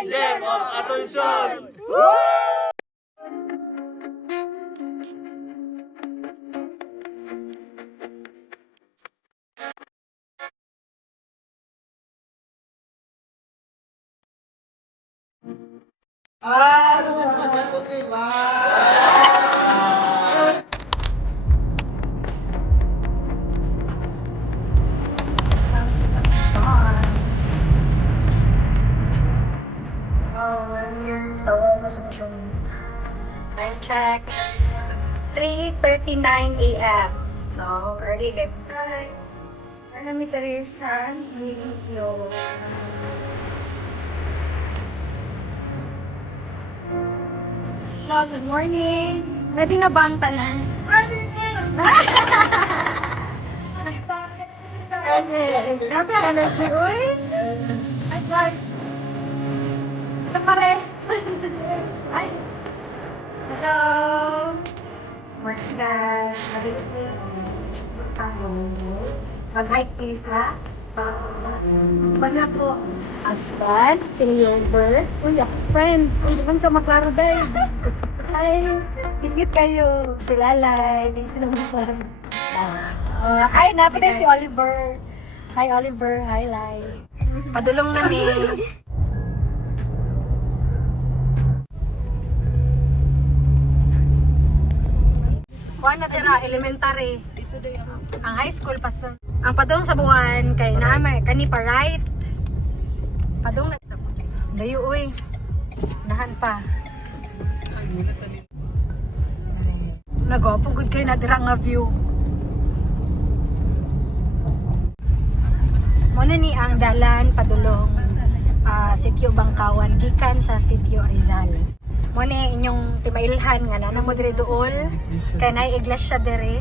Gem of Asuncion! So, time check. 3:39 a.m. So, early game time. Ano mi Teresa? Video. Hello, good morning. Ready na ba ang tanan? Ready grabe ang energy, uy. Ay, God. Ito pa rin. Ay. Hello. Morning, guys. Mag-hike pizza. Bana po. Husband, silver. Uy, ako friend. Hindi man ka maklaro, guys. Ay, higit kayo. Si Lalay. Hindi sila maklaro. Ay, napita si Oliver. Hi, Oliver. Hi, Lai. Padulong namin. Kuha na tira, elementary. Ang high school paso. Ang padung sa buwan kay naamay kani pa right. Padung na sa layo uy. Nahan pa. Nagapo good kay na dira nga view. Muna ni ang dalan padulong Sitio Bangkawan gikan sa Sitio Rizal. Mo ni inyong timailhan nga na mo dire duol kay nay iglesia dire.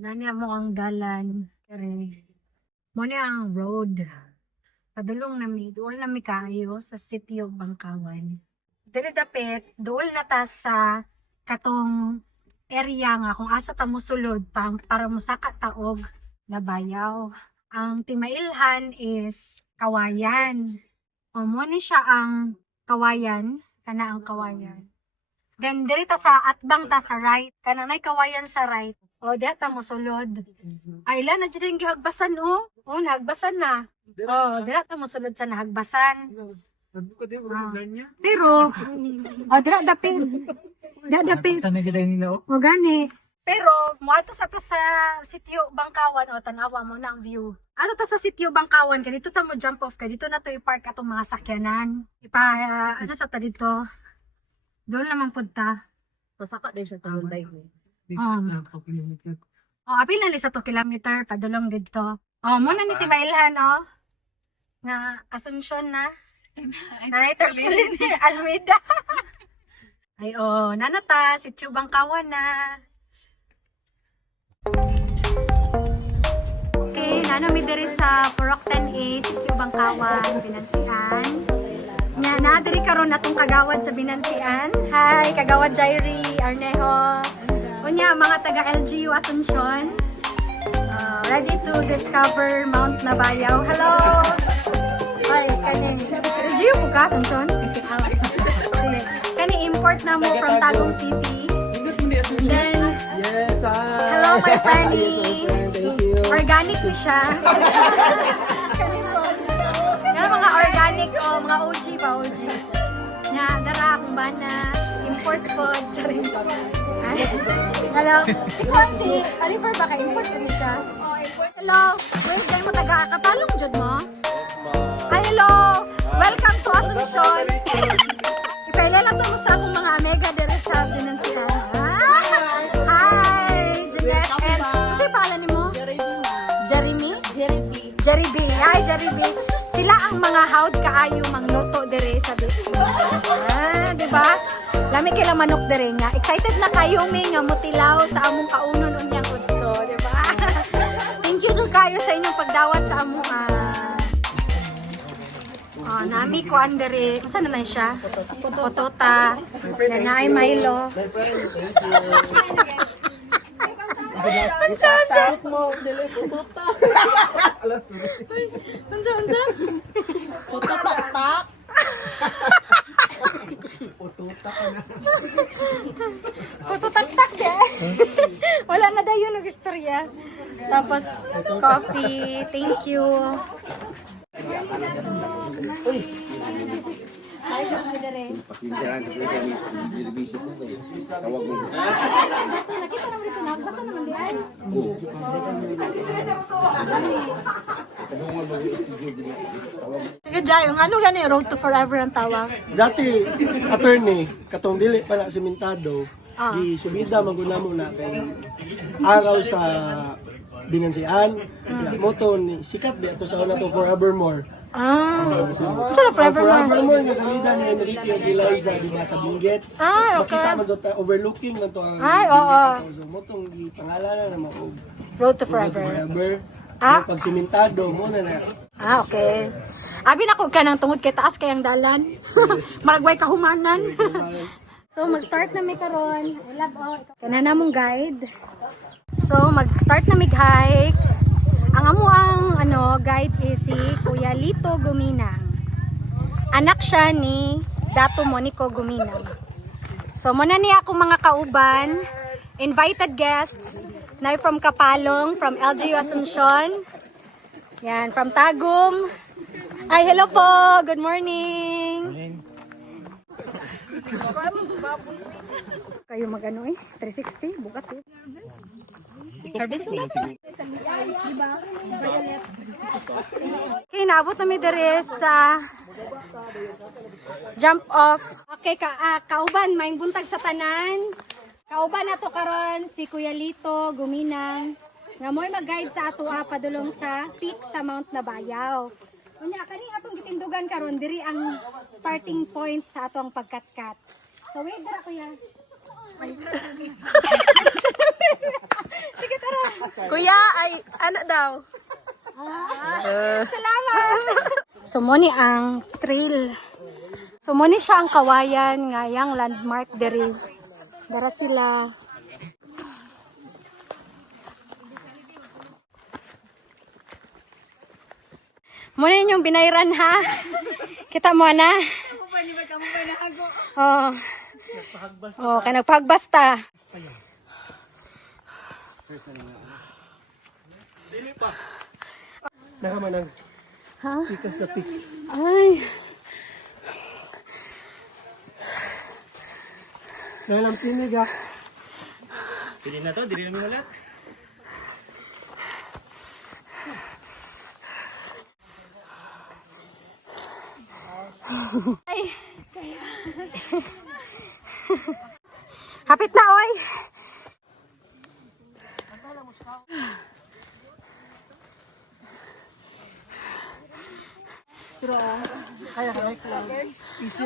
Nani mo ang dalan dire. Mo ni ang road. Padulong nami duol nami kaayo sa Sitio Bangkawan. Dire dapit duol na ta sa katong area nga kung asa ta mosulod para mosaka taog na bayaw. Ang timailhan is Kawayan. O mo ni siya ang Kawayan, kana ang Kawayan. Then diri ta sa atbang ta sa right, kana nay Kawayan sa right. O diha ta mosulod. Ay la na jud ang gihagbasan o. O nahagbasan na. O dira ta mosulod sa nahagbasan. Pero dira dapit. Dira dapit. O gani. Pero, moato sa Sitio Bangkawan, o tanawa mo na ang view. Ano ta sa Sitio Bangkawan, dito ta mo jump off, dito na to i-park atong mga sakyanan. Ano sa ta dito? Doon naman punta. Masaka din siya tawag tayo. Apil na li sa 2 kilometer, padulong dito. Muna ni Tibailhan, na Asuncion na. Na ito, Almeida. Ay, nanata, Sitio Bangkawan na. Okay, nanami diri sa Purok 10A, Sitio Bangkawan, Binansian. Naadiri karon atong kagawad sa Binansian. Hi, kagawad Jairi, Arnejo. Unya, mga taga LGU Asuncion. Ready to discover Mount Nabayaw. Hello! Ay, kani. LGU po ka, Asuncion? Sige. Kani import na mo from Tagum City. Then, hello, my Fanny. Organic ni siya. Yan mga organic mga OG ba, OG. Nya, dara akong bana. Import po. Hello. Si Oliver ba ka? Import ka ni siya? Hello. Well, dahil mo taga-katalong dyan mo. Hi, hello. Welcome to Asuncion. Ipailala to mo sa akong mga Omega dire sa Binansian. Jerry B. Hi, Jerry B. Sila ang mga haud kaayo mangluto dire sa Binansian. Diba? Lami kila manok dire nga. Excited na kayo mi nga mutilaw sa among kaunon unyang udto, diba? Thank you jud kayo sa inyong pagdawat sa among nami ko andere. Unsa na siya? Potota. Nanay Milo. Itatak mo, dili pututa. Unsa? Pututak-tak. Pututak-tak ya. Wala na dayon ng istorya. Tapos, coffee. Thank you. Ay, kami dere. Nakita naman dito, nagbasa naman di ay. Sige, Jai, yung ano gani, Road to Forever ang tawag? Dati, attorney, katong dili pa na simentado, Ah. di subida maguna mo na kay araw sa binansian, moto ni sikat di ato sa una to forevermore. Saan na Forevermore? Forevermore nga salida ni Enrique ug Eliza di ba sa Benguet. Ay, okay. Makita man dota overlooking man to ang Ay, oo. So motong gipangalanan na mo Road to Forever. forever. Ah. Pag simentado mo na na. Okay. Abi na ko ka ng tungod kay taas kayang dalan. Maragway kahumanan. So mag-start na mi karon. I love all. Kana na mong guide. So mag-start na mi hike. Ang amuang guide is si Kuya Lito Guminang. Anak siya ni Dato Monico Guminang. So muna niya ako mga kauban, invited guests, na from Kapalong, from LGU Asuncion. Yan, from Tagum. Ay, hello po. Good morning. Kayo magano 360, bukat eh. Harvest na to. Okay, naabot namin dire sa jump off. Okay, kauban, maing buntag sa tanan. Kauban na to karon si Kuya Lito Guminang. Nga mo'y mag-guide sa ato padulong sa peak sa Mount Nabayaw. Unya, kani atong gitindugan karon diri ang starting point sa atong pagkatkat. So wait dira kuya. Sige tara. Kuya, ay, ano daw? Salamat. So mo ni ang trail. So mo ni siya ang kawayan nga yang landmark diri. Dara sila. Muna yun yung binayran ha. Kita mo na. Oh. Oh, kaya nagpahagbas ta. Nakamanang Ha? tikas na tik. Ay. Nalang tinig ah. Pili na to, dili namin ulat. Ay. Hapit na oy.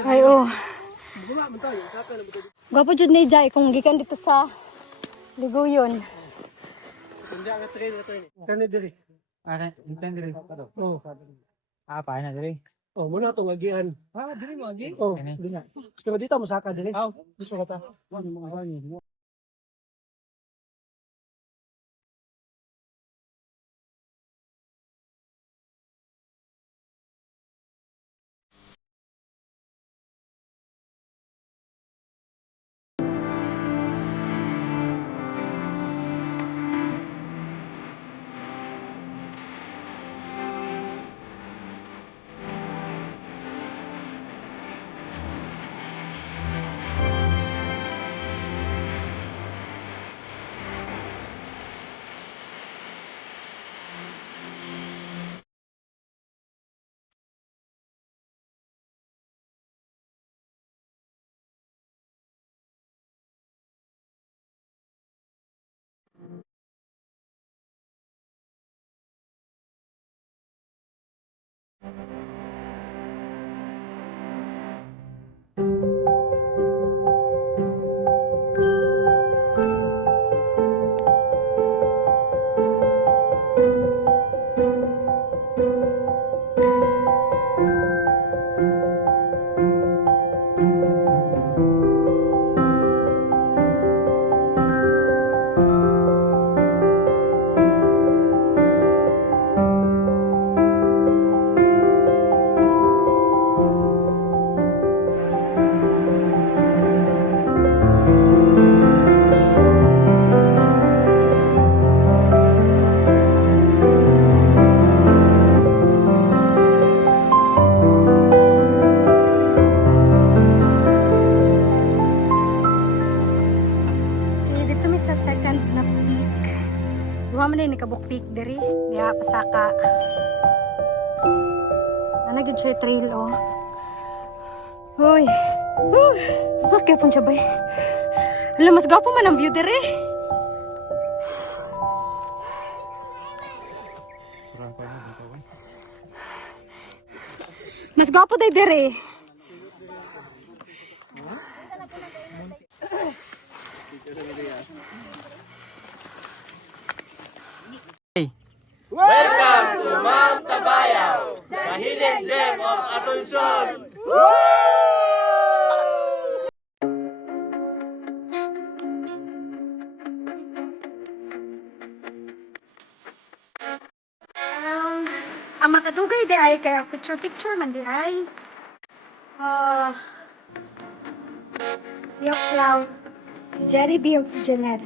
Ay oh. Gwapo jud ni Jai kung gikan dito sa Ligoyon. Kani diri. Ara, intend dili. Oh. Pa na dili. Oh, muna to magian. Dili mo agi. Oh, dili na. Kaya dito mo saka dili. Gusto ka ta. Dito mi sa second na peak. Duha man din ikabuk peak diri. Diha pasaka. Ana gid siya trail oh. Hoy. Okay pun siya bay. Alam mas gapo man ang view diri. Mas gapo day diri. Ang makadugay di ay kaya picture man di ay. Sea of Clouds, si Jerry B. of Jeanette.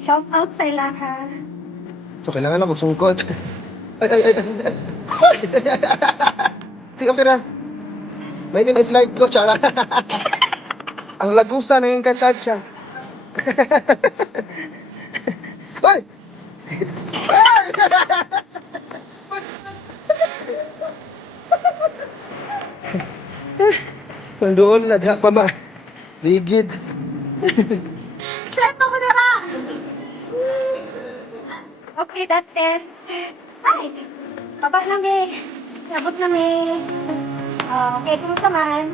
Shout out sa ilaha. So, kailangan ako sungkot. Ay. Sige, Pira. My name is like ko, tsara. Ang lagusa ng Encantadia. Ay! Doon na, diha pa ba? Ligid. Set mo na ba? Okay, that ends. Ay! Baba lang eh. Abot na eh. Okay, kumusta man?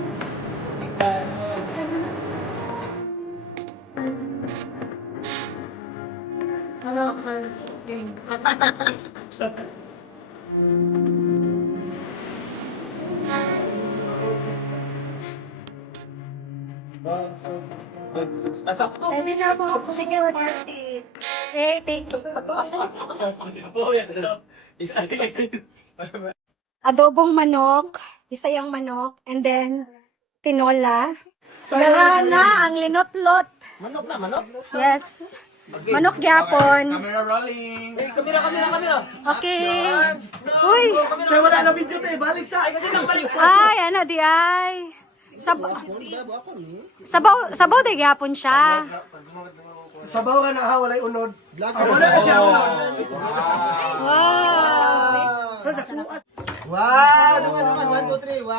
Pwede na mo. Sige, party. Eh, take adobong manok, isayang manok, and then tinola. Meron na ang linotlot. Manok na, manok. Yes. Manok gyapon. Camera rolling. Hey, camera. Okay. Uy. Kaya wala na video tayo, balik sa. Ay, ano di ay. Sabaw di gyapon siya. Sabaw ka na ha, walay unod. Wala na siya unod. Wow. Wow! 1, 2, 3, wow!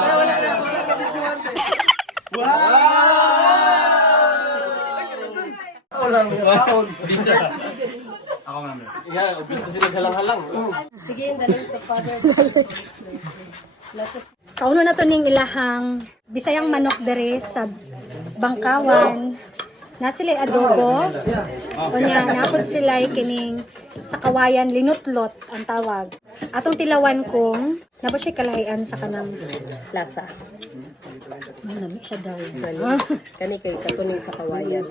Kaya wala na video tayo. Wala na baon. Dessert. Ako nga naman. Yeah, gusto sila halang-halang. Sige, yung galing sa father. Kauno na to ning ilahang bisayang manok dere sa Bangkawan. Na sila adobo. O niya, napod sila kining sa kawayan linutlot ang tawag. Atong tilawan kong nabo siya kalahian sa kanang lasa. Manami siya daw. Kani kay katuning sa kawayan.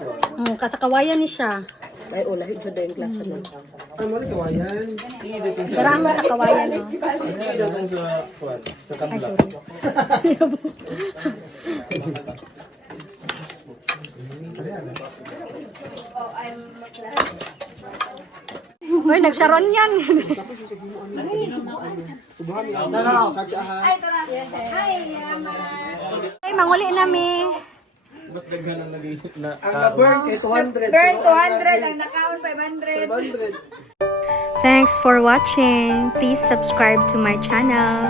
Kasakawayan ni siya. Ay, ulahin siya dahil klase mo. Ano mo kawayan? Darang sa kawayan, no? Ay, sorry. Uy, nagsaron yan. Ay, manguli na mi. Mas daghan ang nag-iisip na. Ang na-burn kay 200. Burn 200, ang nakaon 500. 500. Thanks for watching. Please subscribe to my channel.